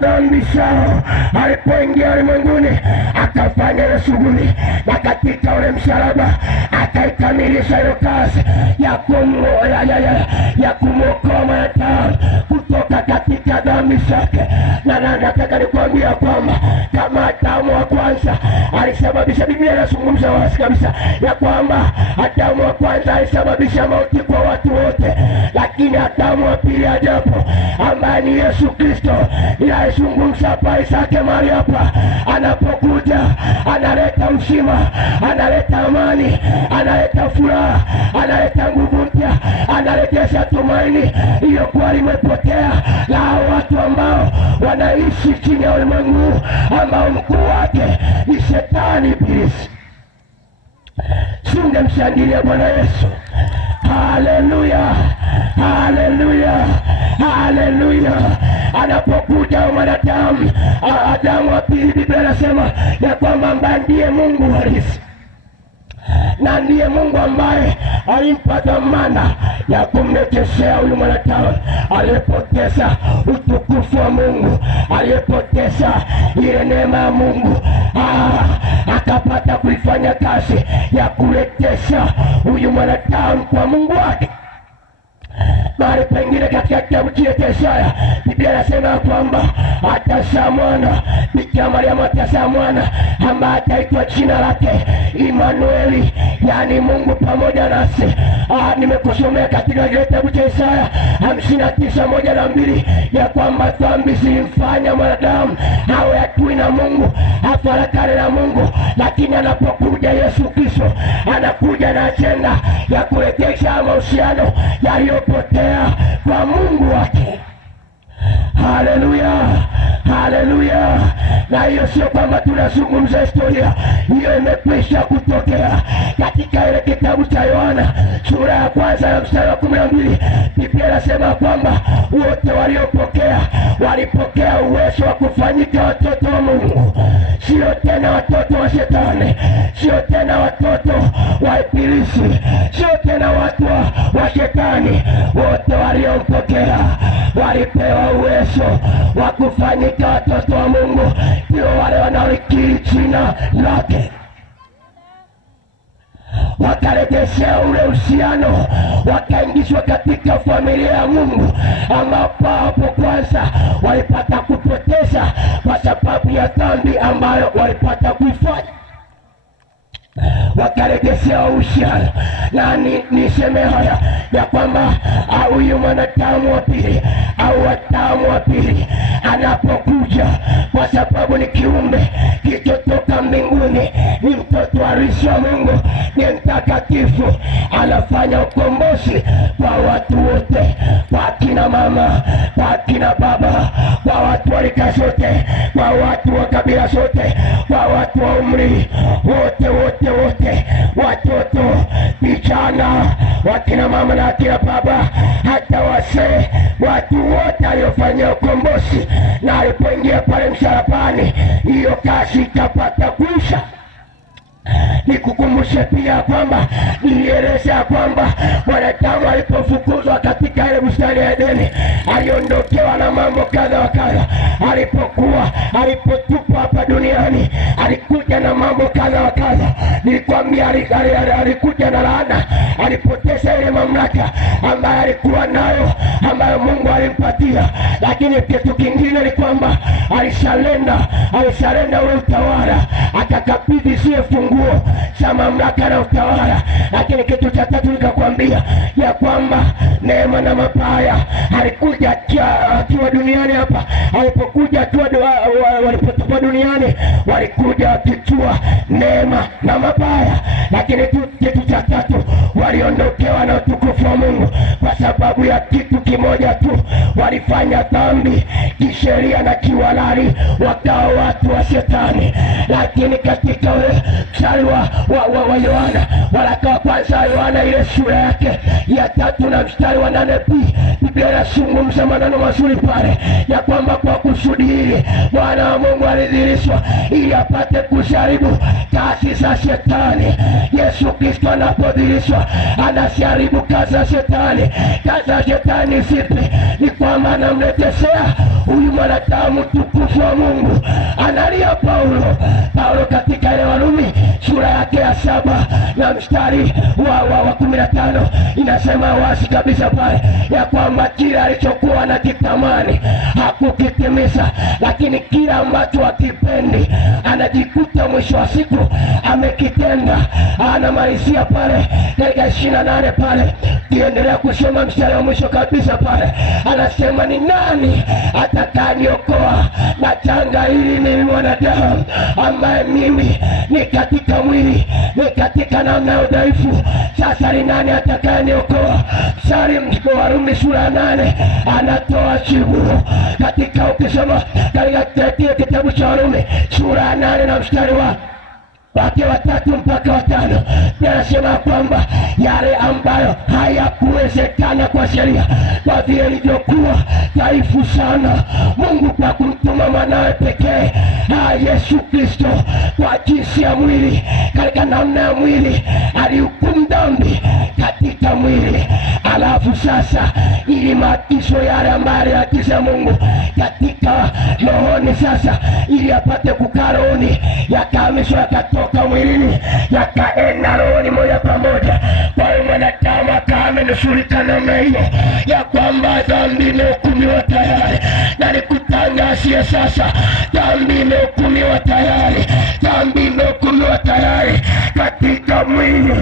dhambi zao. Alipoingia ulimwenguni akafanya ile shughuli, na katika ule msalaba akaikamilisha hiyo kazi ya kumwokoa mwanadamu kutoka katika dhambi zake. Na nataka nikwambia kwamba kama Adamu wa kwanza alisababisha, Biblia inazungumza wazi kabisa ya kwamba Adamu wa kwanza alisababisha mauti kwa watu wote, lakini Adamu wa pili ajapo, ambaye ni Yesu Kristo, inazungumza habari zake mahali hapa. Anapokuja analeta uzima, analeta amani, analeta furaha, analeta nguvu mpya, analetesha tumaini iliyokuwa limepotea la watu ambao wanaishi chini ya ulimwengu ambao mkuu wake ni Shetani, Ibilisi. Tungemshangilia Bwana Yesu. Haleluya, haleluya, haleluya. Anapokuja mwanadamu, Adamu wa pili, Biblia inasema ya kwamba ambaye ndiye Mungu halisi na ndiye Mungu ambaye alimpa dhamana ya kumrejeshea huyu mwanadamu aliyepoteza utukufu wa Mungu, aliyepoteza ile neema ya Mungu. Akapata kuifanya kazi ya kurejesha huyu mwanadamu kwa Mungu wake. Mahali pengine katika kitabu cha Isaya, Biblia inasema kwamba atazaa mwana, Bikira Mariamu atazaa mwana ambaye ataitwa jina lake Imanueli, yani Mungu pamoja nasi. Nimekusomea katika kitabu cha Isaya 59:1-2 ya kwamba dhambi zilimfanya mwanadamu awe adui na Mungu, afarakane na Mungu, lakini anapokuja Yesu Kristo anakuja na ajenda ya kurejesha mahusiano yaliyopotea kwa Mungu wake. Haleluya, haleluya. Na hiyo sio kwamba tunazungumza historia, hiyo imekwisha kutokea. Katika ile kitabu cha Yohana sura ya 1:12, Biblia inasema kwamba wote walipokea uwezo wa kufanyika watoto wa Mungu. Sio tena watoto wa Shetani, sio tena watoto wa Ibilisi, sio tena watu wa Shetani. Wote waliompokea walipewa uwezo wa kufanyika watoto wa Mungu, ndio wale wanaolikiri jina lake. Wakarejeshea ule uhusiano, wakaingizwa katika familia ya Mungu, ambapo hapo kwanza walipata kupoteza kwa sababu ya dhambi ambayo walipata kuifanya. Wakarejeshea uhusiano. Na niseme haya ya kwamba huyu mwanadamu wa pili au Adamu wa pili anapokuja, kwa sababu ni kiumbe kilichotoka mbinguni, ni mtoto halisi wa Mungu, ni mtakatifu, anafanya ukombozi kwa watu wote, kwa kina mama, kwa kina baba, kwa watu wa rika zote, kwa watu wa kabila zote, kwa watu wa umri wote, watoto, vijana, wakina mama na akina baba, hata wazee, watu wote aliofanyia ukombozi. Na alipoingia pale msalabani, hiyo kazi ikapata kuisha. Nikukumbushe pia kwamba nilieleza kwamba mwanadamu alipofukuzwa katika ile bustani ya Edeni, aliondokewa na mambo kadha wa kadha. Alipotupwa hapa duniani, alikuja na mambo kadha wa kadha. Nilikwambia alikuja na laana, alipoteza ile mamlaka ambayo alikuwa nayo, ambayo Mungu alimpatia. Lakini kitu kingine ni kwamba alishalenda ule utawala, akakabidhi zile funguo za mamlaka na utawala. Lakini kitu cha tatu nikakwambia ya kwamba neema na mabaya alikuja akiwa duniani hapa. Alipokuja walipotoka duniani, walikuja wakichua neema na mabaya. Lakini kitu cha tatu, waliondokewa na utukufu wa Mungu kwa sababu ya kitu kimoja tu, walifanya dhambi kisheria na kiwalali, wakawa watu wa Shetani. Lakini katika ule mstari wa Yohana, waraka wa kwanza Yohana ile sura yake ya 3 na mstari wa 8b, Biblia inazungumza maneno mazuri pale ya kwamba kwa kusudi hili Mwana wa Mungu alidhihirishwa ili apate kusharibu kazi za Shetani. Yesu Kristo anapodhihirishwa anasharibu kazi za Shetani. Kazi za Shetani zipi? Ni kwamba anamleteshea huyu mwanadamu tukufu wa Mungu analia. Paulo katika ile Warumi sura yake ya 7 na mstari wa 15 inasema wazi kabisa pale ya kwamba kila alichokuwa anakitamani hakukitimiza, lakini kila ambacho akipendi anajikuta mwisho wa siku amekitenda. Anamalizia pale katika 28 pale, kiendelea kusoma mstari wa mwisho kabisa pale, anasema ni nani atakayeniokoa na janga hili mimi mwanadamu, ambaye mimi ni katika mwili, ni katika namna ya udhaifu. Sasa ni nani atakayeniokoa? Mstari wa Warumi sura ya 8 anatoa jibu katika, ukisoma katika kitabu cha Warumi sura ya 8 na mstari wake wa 3 mpaka wa 5, anasema kwamba yale ambayo hayakuwezekana kwa sheria, kwa vile ilivyokuwa dhaifu sana, Mungu kwa kumtuma mwanawe pekee Yesu Kristo kwa jinsi ya mwili, katika namna ya mwili alihukumu dhambi katika mwili. Alafu sasa ili maagizo yale ambayo aliagiza Mungu katika rohoni, sasa ili apate kukaa rohoni, yakahamishwa yakatoka mwilini yakaenda rohoni moja kwa moja. Kwa hiyo mwanadamu akamenusurika namna hiyo ya kwamba dhambi imehukumiwa tayari, na nikutangazie sasa, dhambi imehukumiwa tayari, dhambi imehukumiwa tayari katika mwili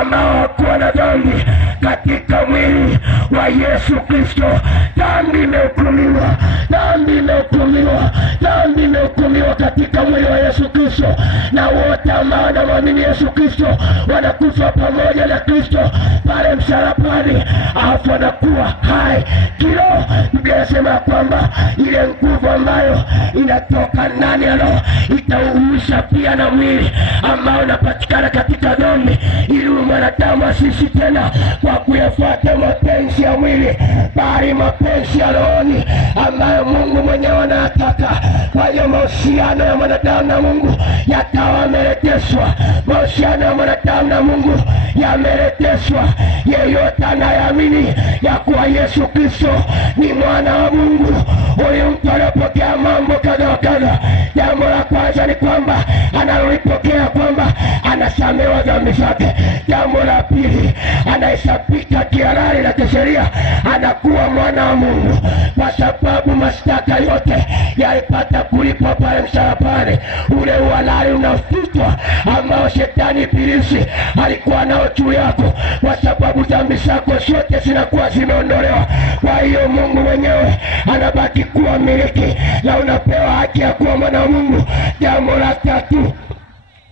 ambao hakuwa na dhambi. Katika mwili wa Yesu Kristo dhambi imehukumiwa, dhambi imehukumiwa, dhambi imehukumiwa katika mwili wa Yesu Kristo, na wote ambao wanamwamini Yesu Kristo wanakufa pamoja na Kristo pale msalabani, alafu wanakuwa hai kiroho. Biblia inasema kwamba ile nguvu ambayo inatoka ndani ya roho itauisha pia na mwili ambao unapatikana katika dhambi, ili mwanadamu asisi tena kwa kuyafuata mapenzi ya mwili, bali mapenzi ya rohoni ambayo Mungu mwenyewe anataka. Kwa hiyo mahusiano ya mwanadamu na Mungu yakawa yamereteshwa, mahusiano ya mwanadamu na Mungu yamereteshwa. Yeyote anayeamini ya kuwa Yesu Kristo ni mwana wa Mungu, huyu mtu anapokea mambo kadha wa kadha. Jambo la kwanza ni kwamba analipokea kwamba anasamehewa dhambi zake. Jambo la pili, anahesabika kihalali na kisheria, anakuwa mwana wa Mungu, kwa sababu mashtaka yote yalipata kulipwa pale msalabani. Ule uhalali unafutwa ambao shetani ibilisi alikuwa nao juu yako, kwa sababu dhambi zako zote zinakuwa zimeondolewa. Kwa hiyo Mungu mwenyewe anabaki kuwa miliki na unapewa haki ya kuwa mwana wa Mungu. Jambo la tatu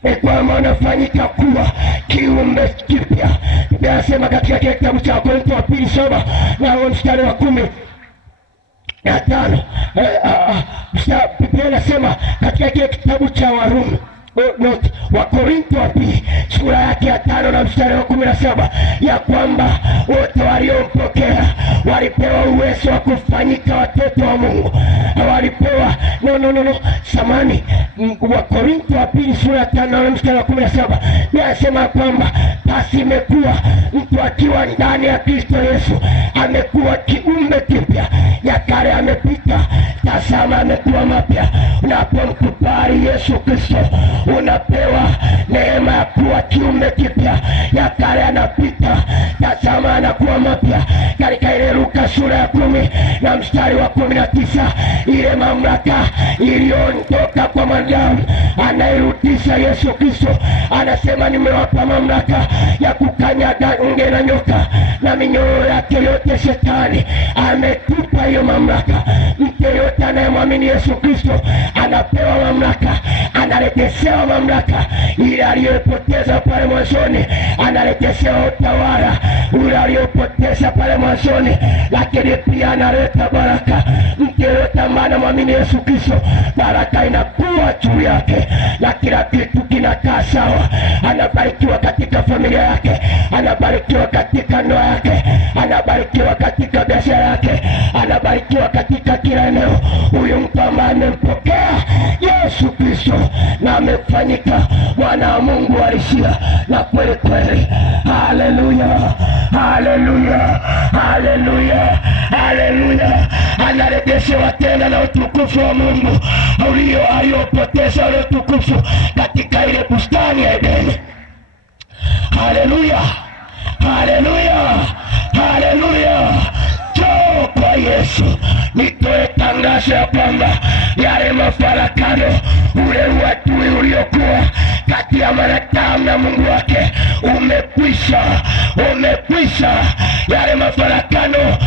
ni kwamba unafanyika kuwa kiumbe kipya. Biblia inasema katika kitabu cha Wakorintho wa pili 7 na mstari wa 15, Biblia inasema katika kitabu cha Warumi Wakorintho wa pili sura yake ya 5 na mstari wa 17 ya kwamba wote waliompokea walipewa uwezo wa kufanyika watoto wa Mungu. Walipewa samani. Wakorintho wa pili sura ya 5 na mstari wa 17 yanasema kwamba basi imekuwa mtu akiwa ndani ya Kristo Yesu amekuwa kiumbe kipya, ya kale amepita, tazama amekuwa mapya. Unapomkubali Yesu Kristo unapewa neema ya kuwa kiumbe kipya, ya kale anapita, tazama anakuwa mapya. Katika ile Luka sura ya 10 na mstari wa 19, ile mamlaka iliyoondoka kwa mwanadamu anairudisha Yesu Kristo. Anasema nimewapa mamlaka ya kukanyaga nge na nyoka na minyororo yake yote. Shetani ametupa hiyo mamlaka. Mtu yote anayemwamini Yesu Kristo anapewa mamlaka, anarejeshewa mamlaka ile aliyopoteza pale mwanzoni, anarejeshewa utawala ule aliyopoteza pale mwanzoni, lakini pia analeta baraka. Mtu yote ambaye anamwamini Yesu Kristo, baraka inakuwa juu yake na kila kitu kinakaa sawa. Anabarikiwa katika familia yake, anabarikiwa katika ndoa yake, anabarikiwa katika biashara yake, anabarikiwa katika kila eneo. Huyu mtu ambaye amempokea Yesu Kristo na amefanyika mwana wa Mungu halisia na kweli kweli. Haleluya, haleluya, haleluya, haleluya. Anarejeshewa tena na utukufu wa Mungu aliopoteza ule utukufu katika ile bustani ya Edeni. Haleluya, haleluya, haleluya. Njoo kwa Yesu. Nitoe tangazo ya kwamba yale mafarakano, ule uadui uliokuwa kati ya mwanadamu na Mungu wake umekwisha, umekwisha. Yale mafarakano